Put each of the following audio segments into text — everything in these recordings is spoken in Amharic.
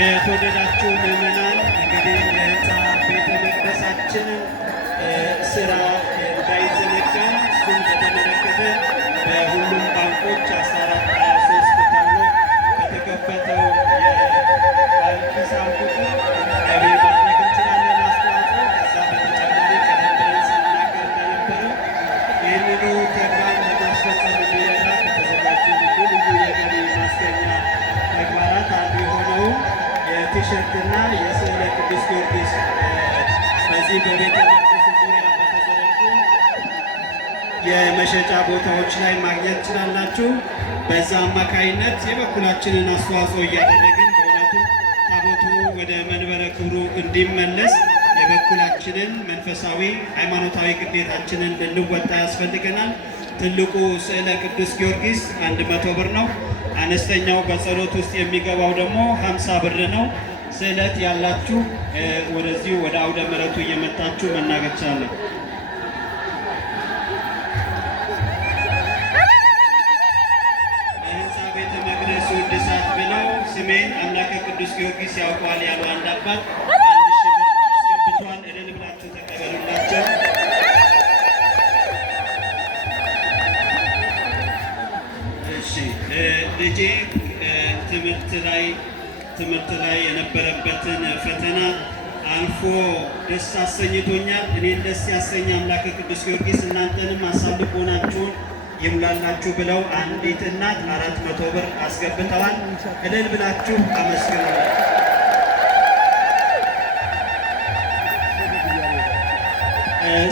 የተወደዳችሁ ምዕመናን እንግዲህ የህንፃ ቤተ መቅደሳችንን ስራ እንዳይዘነጋ እሱን በተመለከተ በሁሉም ባንኮች 1423 ተብሎ በተከፈተው የባንክ ሂሳብ ቁጥር ገቢ ማድረግ እንችላለን አስተዋጽኦ። ከዛ በተጨማሪ ቀደም ብለን ስንናገር እንደነበረው ይህንኑ ተግባር ለማስፈጸም እንዲረዳ ከተዘጋጁ ልዩ የገቢ ማስገኛ ተግባራት አንዱ የሆነው የቲሸርትና የስዕለ ቅዱስ ጊዮርጊስ በዚህ በቤተ መቅደሱ ዙሪያ በተዘረጉ የመሸጫ ቦታዎች ላይ ማግኘት ትችላላችሁ። በዛ አማካይነት የበኩላችንን አስተዋጽኦ እያደረግን በእውነቱ ታቦቱ ወደ መንበረ ክብሩ እንዲመለስ የበኩላችንን መንፈሳዊ ሃይማኖታዊ ግዴታችንን ልንወጣ ያስፈልገናል። ትልቁ ስዕለ ቅዱስ ጊዮርጊስ 100 ብር ነው። አነስተኛው በጸሎት ውስጥ የሚገባው ደግሞ 50 ብር ነው። ስዕለት ያላችሁ ወደዚሁ ወደ አውደ ምሕረቱ እየመጣችሁ መናገር ትችላለን። ለህንፃ ቤተ መቅደሱ እድሳት ብለው ስሜን አምላከ ቅዱስ ጊዮርጊስ ያውቀዋል ያሉ አንድ አባት 1000 ብር አስገብቷል። እልል ብላችሁ ተቀበሉላቸው። እሺ ልጄ ትምህርት ላይ የነበረበትን ፈተና አልፎ ደስ አሰኝቶኛል። እኔን ደስ ያሰኝ አምላከ ቅዱስ ጊዮርጊስ እናንተንም አሳልፎናችሁን ይሙላላችሁ ብለው አንዲት እናት 400 ብር አስገብተዋል። እልል ብላችሁ አመስግኑ።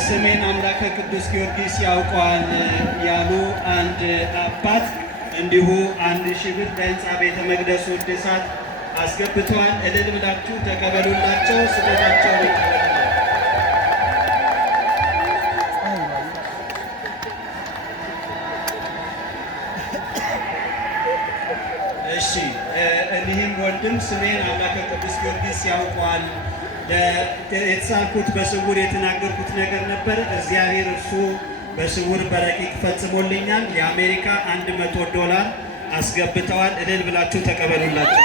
ስሜን አምላከ ቅዱስ ጊዮርጊስ ያውቀዋል ያሉ አንድ አባት እንዲሁ 1000 ብር ለህንፃ ቤተ መቅደሱ እድሳት አስገብተዋል። እልል ብላችሁ ተቀበሉላቸው። ስጦታቸው እሺ። እኒህም ወንድም ስሜን አምላከ ቅዱስ ጊዮርጊስ ያውቀዋል፣ የተሳልኩት በስውር የተናገርኩት ነገር ነበር፣ እግዚአብሔር እርሱ በስውር በረቂቅ ፈጽሞልኛል። የአሜሪካ 100 ዶላር አስገብተዋል። እልል ብላችሁ ተቀበሉላቸው።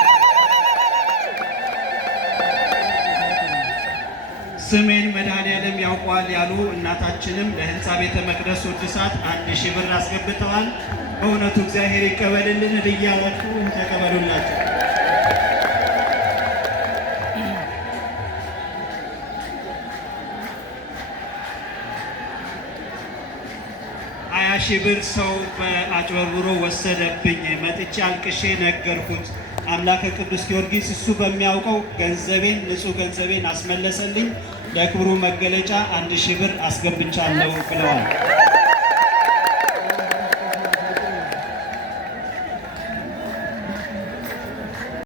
ስሜን መድኃኔዓለም ያውቀዋል ያሉ እናታችንም ለህንፃ ቤተ መቅደሱ እድሳት 1000 ብር አስገብተዋል። በእውነቱ እግዚአብሔር ይቀበልልን እያላችሁ ተቀበሉላቸው። 20 ሺህ ብር ሰው በአጭበርብሮ ወሰደብኝ። መጥቼ አልቅሼ ነገርኩት። አምላከ ቅዱስ ጊዮርጊስ እሱ በሚያውቀው ገንዘቤን ንጹህ ገንዘቤን አስመለሰልኝ። ለክብሩ መገለጫ 1000 ብር አስገብቻለሁ ብለዋል።